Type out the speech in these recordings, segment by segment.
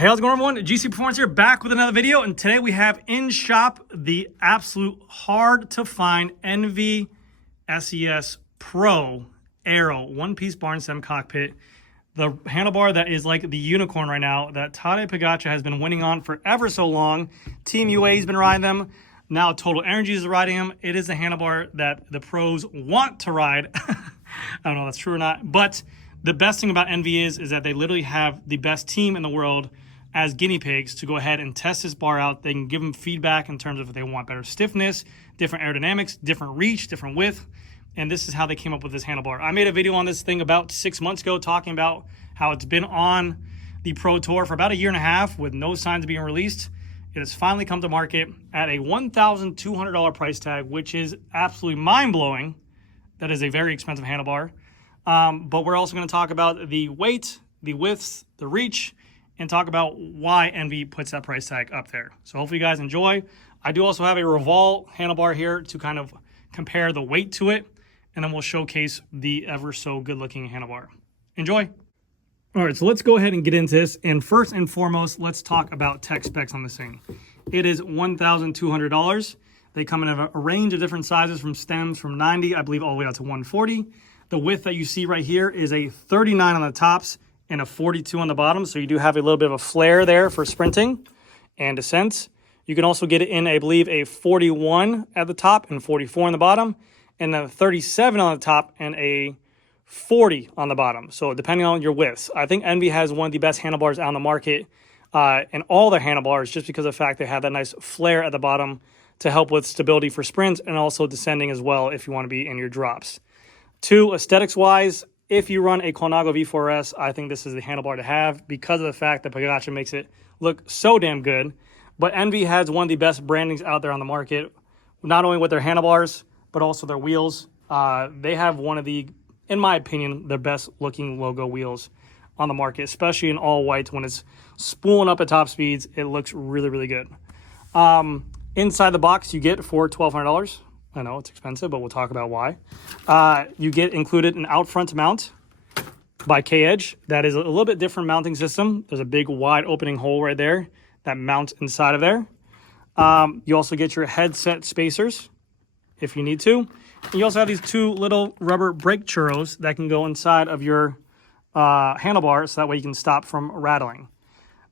Hey, how's it going, everyone? GC Performance here, back with another video, and today we have in shop the absolute hard to find ENVE SES Pro AERO one-piece barn stem cockpit. The handlebar that is like the unicorn right now that Tadej Pogačar has been winning on for ever so long. Team UAE has been riding them. Now Total Energy is riding them. It is the handlebar that the pros want to ride. I don't know if that's true or not, but the best thing about ENVE is that they literally have the best team in the world as guinea pigs to go ahead and test this bar out. They can give them feedback in terms of if they want better stiffness, different aerodynamics, different reach, different width, and this is how they came up with this handlebar. I made a video on this thing about 6 months ago talking about how it's been on the Pro Tour for about a year and a half with no signs of being released. It has finally come to market at a $1,200 price tag, which is absolutely mind-blowing. That is a very expensive handlebar. But we're also going to talk about the weight, the widths, the reach, and talk about why ENVE puts that price tag up there. So hopefully you guys enjoy. I do also have a Revolve handlebar here to kind of compare the weight to it, and then we'll showcase the ever so good looking handlebar. Enjoy. All right, so let's go ahead and get into this. And first and foremost, let's talk about tech specs on this thing. It is $1,200. They come in a range of different sizes from stems from 90, I believe, all the way out to 140. The width that you see right here is a 39 on the tops and a 42 on the bottom. So you do have a little bit of a flare there for sprinting and descents. You can also get it in, I believe, a 41 at the top and 44 on the bottom, and then a 37 on the top and a 40 on the bottom. So depending on your widths. I think ENVE has one of the best handlebars out on the market in all their handlebars, just because of the fact they have that nice flare at the bottom to help with stability for sprints and also descending as well if you want to be in your drops. Two, aesthetics-wise, if you run a Colnago V4S, I think this is the handlebar to have because of the fact that Pogačar makes it look so damn good. But ENVE has one of the best brandings out there on the market, not only with their handlebars, but also their wheels. They have one of the, in my opinion, the best looking logo wheels on the market, especially in all white. When it's spooling up at top speeds, it looks really, really good. Inside the box, you get for $1,200. I know it's expensive, but we'll talk about why. You get included an out front mount by K-Edge. That is a little bit different mounting system. There's a big wide opening hole right there that mounts inside of there. You also get your headset spacers if you need to. And you also have these two little rubber brake churros that can go inside of your handlebar, so that way you can stop from rattling.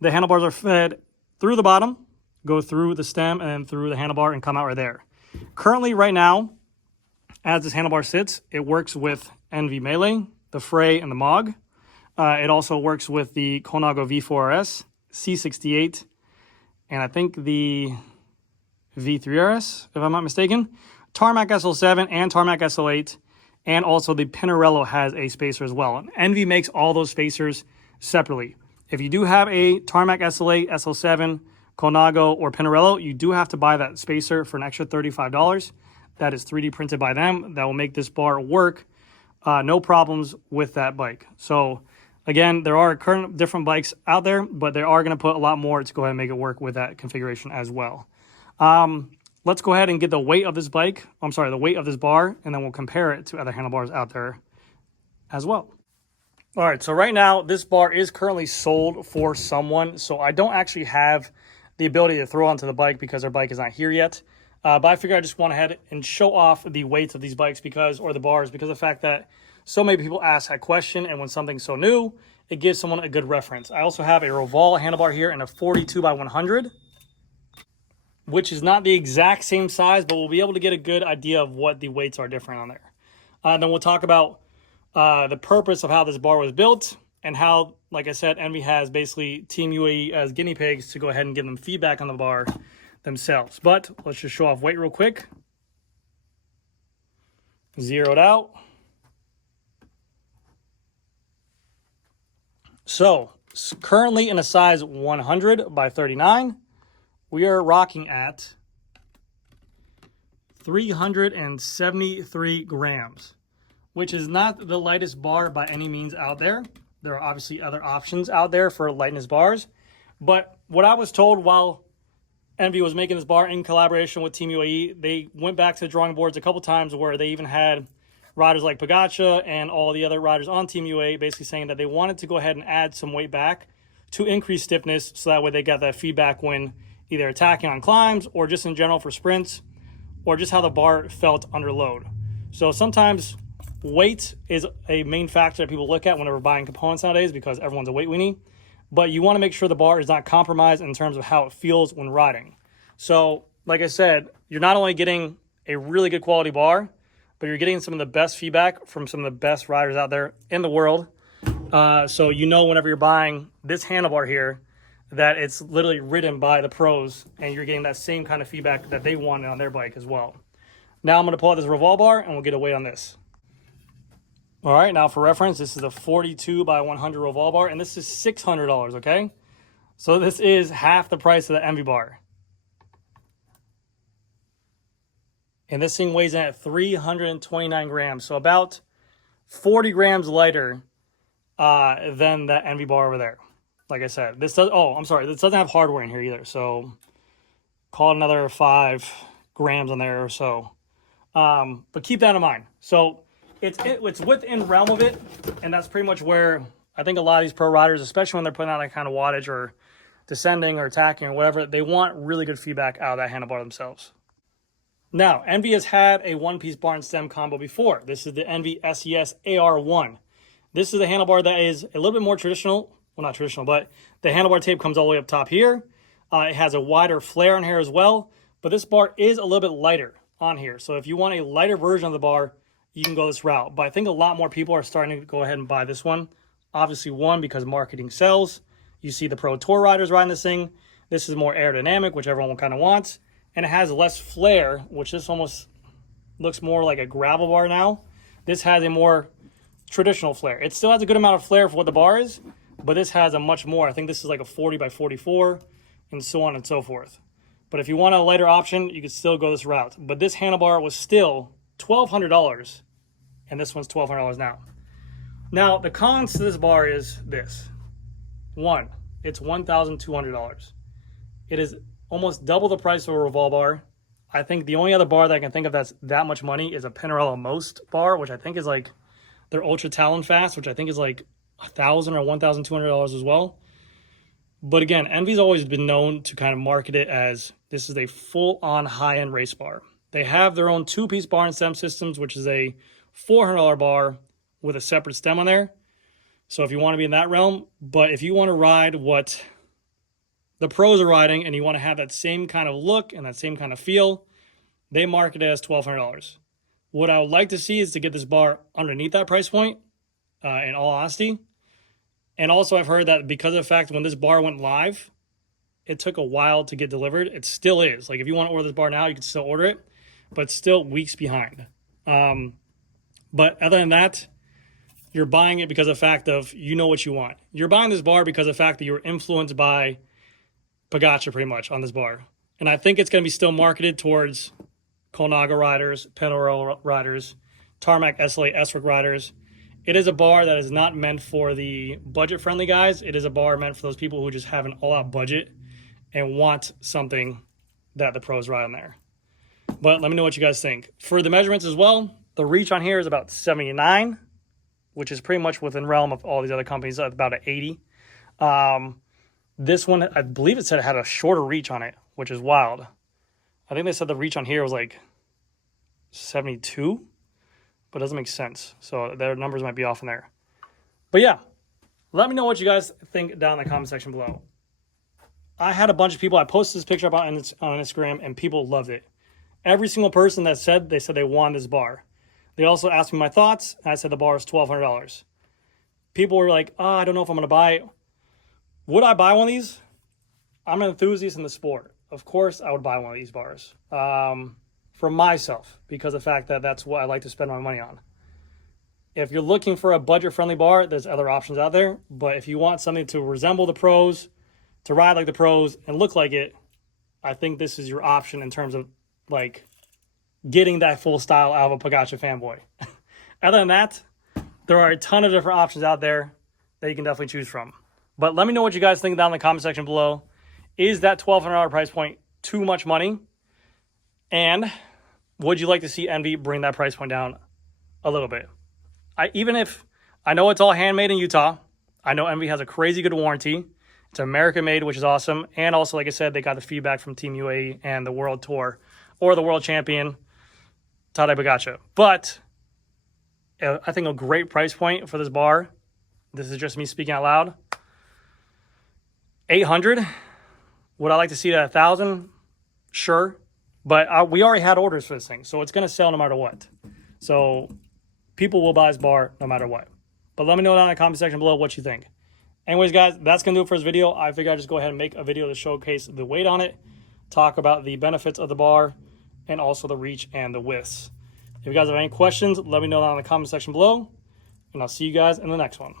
The handlebars are fed through the bottom, go through the stem, and then through the handlebar and come out right there. Currently, right now, as this handlebar sits, it works with ENVE Melee, the Frey, and the MOG. It also works with the Colnago V4RS, C68, and I think the V3RS, if I'm not mistaken. Tarmac SL7 and Tarmac SL8, and also the Pinarello has a spacer as well. And ENVE makes all those spacers separately. If you do have a Tarmac SL8, SL7, Colnago, or Pinarello, you do have to buy that spacer for an extra $35. That is 3D printed by them. That will make this bar work. No problems with that bike. So again, there are current different bikes out there, but they are going to put a lot more to go ahead and make it work with that configuration as well. Let's go ahead and get the weight of this bike. I'm sorry, the weight of this bar, and then we'll compare it to other handlebars out there as well. All right, so right now, this bar is currently sold for someone, so I don't actually have the ability to throw onto the bike because their bike is not here yet. But I figured I just went ahead and show off the weights of these bikes or the bars, because of the fact that so many people ask that question, and when something's so new, it gives someone a good reference. I also have a Revolve handlebar here in a 42 by 100, which is not the exact same size, but we'll be able to get a good idea of what the weights are different on there. Then we'll talk about the purpose of how this bar was built, and how, like I said, ENVE has basically Team UAE as guinea pigs to go ahead and give them feedback on the bar themselves. But let's just show off weight real quick. Zeroed out. So currently in a size 100 by 39, we are rocking at 373 grams, which is not the lightest bar by any means out there. There are obviously other options out there for lightness bars. But what I was told while ENVE was making this bar in collaboration with Team UAE, they went back to the drawing boards a couple times where they even had riders like Pogačar and all the other riders on Team UAE basically saying that they wanted to go ahead and add some weight back to increase stiffness, so that way they got that feedback when either attacking on climbs or just in general for sprints, or just how the bar felt under load. So sometimes weight is a main factor that people look at whenever buying components nowadays, because everyone's a weight weenie. But you want to make sure the bar is not compromised in terms of how it feels when riding. So like I said, you're not only getting a really good quality bar, but you're getting some of the best feedback from some of the best riders out there in the world. So you know whenever you're buying this handlebar here, that it's literally ridden by the pros, and you're getting that same kind of feedback that they wanted on their bike as well. Now I'm going to pull out this revolve bar, and we'll get a weight on this. All right, now for reference, this is a 42 by 100 revolve bar, and this is $600, okay? So this is half the price of the ENVE bar. And this thing weighs in at 329 grams, so about 40 grams lighter than the ENVE bar over there. Like I said, this does, oh, I'm sorry, this doesn't have hardware in here either, so call it another 5 grams on there or so. But keep that in mind. So it's within realm of it, and that's pretty much where I think a lot of these pro riders, especially when they're putting out that kind of wattage or descending or attacking or whatever, they want really good feedback out of that handlebar themselves. Now, ENVE has had a one-piece bar and stem combo before. This is the ENVE SES AR1. This is a handlebar that is a little bit more traditional. Well, not traditional, but the handlebar tape comes all the way up top here. It has a wider flare on here as well, but this bar is a little bit lighter on here. So if you want a lighter version of the bar, you can go this route. But I think a lot more people are starting to go ahead and buy this one. Obviously, one, because marketing sells. You see the pro tour riders riding this thing. This is more aerodynamic, which everyone kind of wants. And it has less flare, which this almost looks more like a gravel bar now. This has a more traditional flare. It still has a good amount of flare for what the bar is, but this has a much more. I think this is like a 40 by 44 and so on and so forth. But if you want a lighter option, you could still go this route. But this handlebar was still $1,200, and this one's $1,200 now. Now, the cons to this bar is this. One, it's $1,200. It is almost double the price of a revolve bar. I think the only other bar that I can think of that's that much money is a Pinarello Most bar, which I think is like their Ultra Talon Fast, which I think is like $1,000 or $1,200 as well. But again, ENVE's always been known to kind of market it as this is a full-on high-end race bar. They have their own two-piece bar and stem systems, which is a $400 bar with a separate stem on there. So if you want to be in that realm, but if you want to ride what the pros are riding and you want to have that same kind of look and that same kind of feel, they market it as $1,200. What I would like to see is to get this bar underneath that price point, in all honesty. And also I've heard that because of the fact when this bar went live, it took a while to get delivered. It still is. Like if you want to order this bar now, you can still order it, but it's still weeks behind. But other than that, you're buying it because of the fact of you know what you want. You're buying this bar because of the fact that you're influenced by Pogacar pretty much on this bar. And I think it's going to be still marketed towards Colnago riders, Pinarello riders, Tarmac SLA S-Work riders. It is a bar that is not meant for the budget-friendly guys. It is a bar meant for those people who just have an all-out budget and want something that the pros ride on there. But let me know what you guys think. For the measurements as well, the reach on here is about 79, which is pretty much within realm of all these other companies, about an 80. This one, I believe it said it had a shorter reach on it, which is wild. I think they said the reach on here was like 72. But it doesn't make sense. So their numbers might be off in there. But yeah, let me know what you guys think down in the comment section below. I had a bunch of people, I posted this picture up on Instagram, and people loved it. Every single person that said, they said they wanted this bar. They also asked me my thoughts, and I said the bar is $1,200. People were like, oh, I don't know if I'm going to buy it. Would I buy one of these? I'm an enthusiast in the sport. Of course I would buy one of these bars. For myself, because of the fact that that's what I like to spend my money on. If you're looking for a budget-friendly bar, there's other options out there. But if you want something to resemble the pros, to ride like the pros, and look like it, I think this is your option in terms of, like, getting that full style out of a Pogacar fanboy. Other than that, there are a ton of different options out there that you can definitely choose from. But let me know what you guys think down in the comment section below. Is that $1,200 price point too much money? And would you like to see ENVE bring that price point down a little bit? Even if I know it's all handmade in Utah, I know ENVE has a crazy good warranty. It's American made, which is awesome. And also, like I said, they got the feedback from Team UAE and the World Tour or the World Champion, Tadej Pogačar. But I think a great price point for this bar. This is just me speaking out loud. 800. Would I like to see it at 1,000? Sure. But we already had orders for this thing, so it's going to sell no matter what. So people will buy this bar no matter what. But let me know down in the comment section below what you think. Anyways, guys, that's going to do it for this video. I figured I'd just go ahead and make a video to showcase the weight on it, talk about the benefits of the bar, and also the reach and the widths. If you guys have any questions, let me know down in the comment section below, and I'll see you guys in the next one.